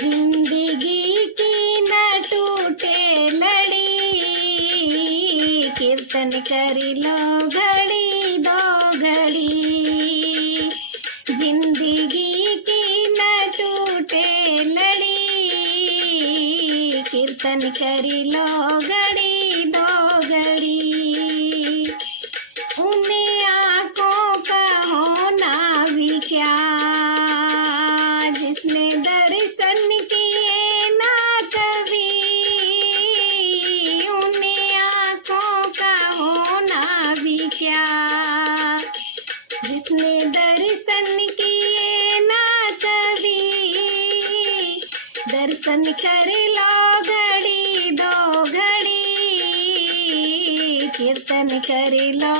जिंदगी की न टूटे लड़ी, कीर्तन कर लो घड़ी दो घड़ी। जिंदगी की न टूटे लड़ी, कीर्तन कर लो घड़ी दो घड़ी। उन्हें आँखों का होना भी क्या, जिसने दर्शन किए ना कभी। उन्हें आँखों का होना भी क्या, जिसने दर्शन किए ना कभी। दर्शन कर लो घड़ी दो घड़ी, कीर्तन कर लो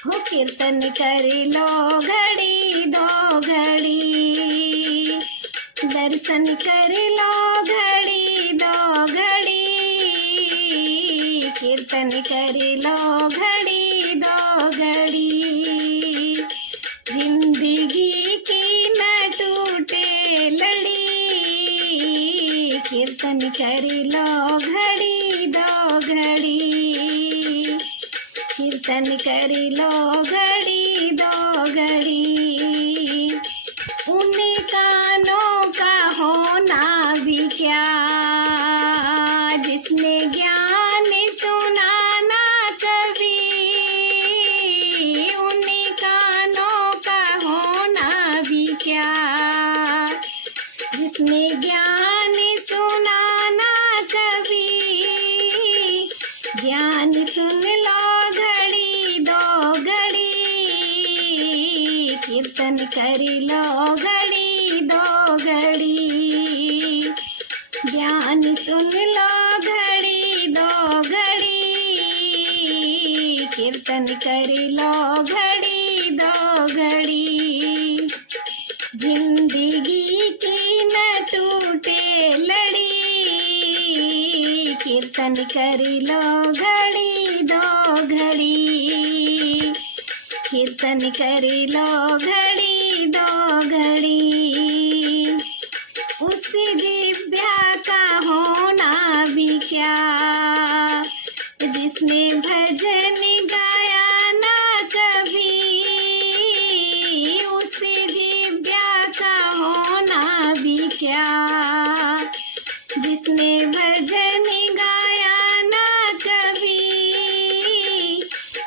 हो कीर्तन कर लो घड़ी दो घड़ी। दर्शन कर लो घड़ी दो घड़ी, कीर्तन कर लो घड़ी दो घड़ी। जिंदगी की न टूटे लड़ी, कीर्तन कर लो घड़ी दो घड़ी। कीर्तन कर लो घड़ी दो घड़ी। उन्हीं कानों का होना भी क्या, जिसने ज्ञान सुना ना कभी। उन्हीं कानों का होना भी क्या, जिसने ज्ञान सुना ना कभी। ज्ञान सुन लो घड़ी दो घड़ी, कीर्तन कर लो घड़ी दो घड़ी। ज्ञान सुन लो घड़ी दो घड़ी, कीर्तन कर लो घड़ी दो घड़ी। जिंदगी की न टूटे लड़ी, कीर्तन कर लो घड़ी दो घड़ी। कीर्तन कर लो घड़ी दो घड़ी। उस दिव्या का होना भी क्या, जिसने भजन गाया ना कभी। उस दिव्या का होना भी क्या, जिसने भजन गाया ना कभी।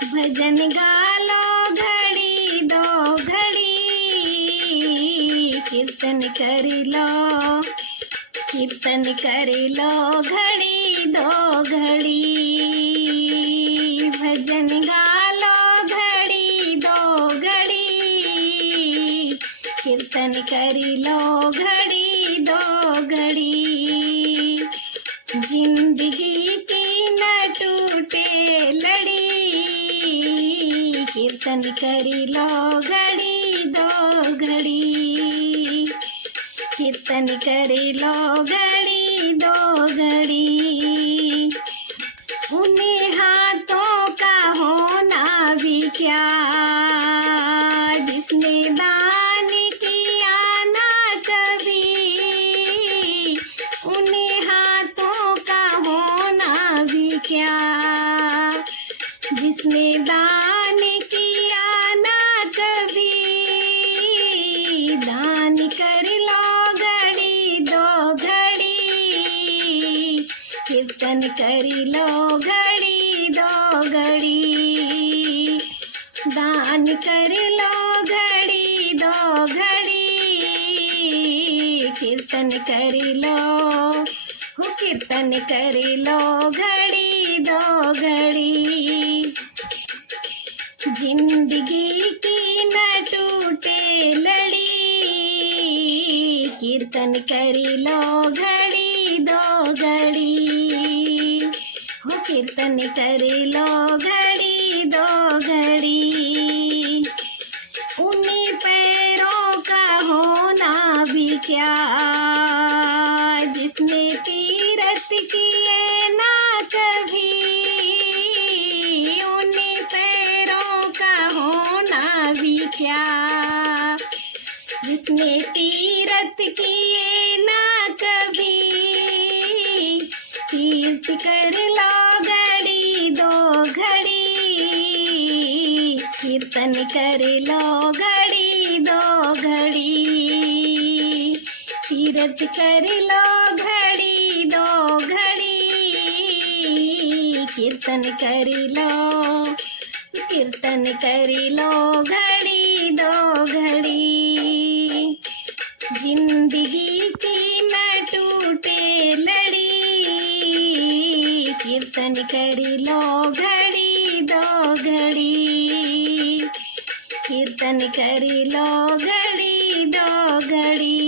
भजन गा लो घड़ी दो घड़ी, कीर्तन कर लो घड़ी दो घड़ी। भजन गा लो घड़ी दो घड़ी, कीर्तन कर लो घड़ी दो घड़ी। जिंदगी की न टूटे लड़ी, कीर्तन कर लो घड़ी दो घड़ी। कीर्तन कर लो घड़ी दो घड़ी। उन्हीं हाथों का होना भी क्या, जिसने दान किया ना कभी। उन्हीं हाथों का होना भी क्या, जिसने दान किया ना कभी। दान कर लो घड़ी दो घड़ी, कीर्तन कर लो घड़ी दो घड़ी। दान कर लो घड़ी दो घड़ी, कीर्तन कर लो हो कीर्तन कर लो घड़ी दो घड़ी। जिंदगी की न टूटे लड़ी, कीर्तन कर लो घड़ी दो घड़ी। हो कीर्तन कर लो घड़ी दो घड़ी। उन्हीं पैरों का होना भी क्या, जिसने तीरथ किए ना कभी। उन्हीं पैरों का होना भी क्या, जिसने तीरथ किए ना कीर्तन कर लो घड़ी दो घड़ी, तीरथ कर लो घड़ी दो घड़ी, कीर्तन कर लो घड़ी दो घड़ी। जिंदगी की न टूटे लड़ी, कीर्तन कर लो घड़ी दो घड़ी, कीर्तन कर लो घड़ी दो घड़ी,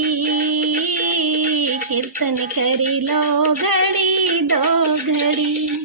कीर्तन कर लो घड़ी दो घड़ी।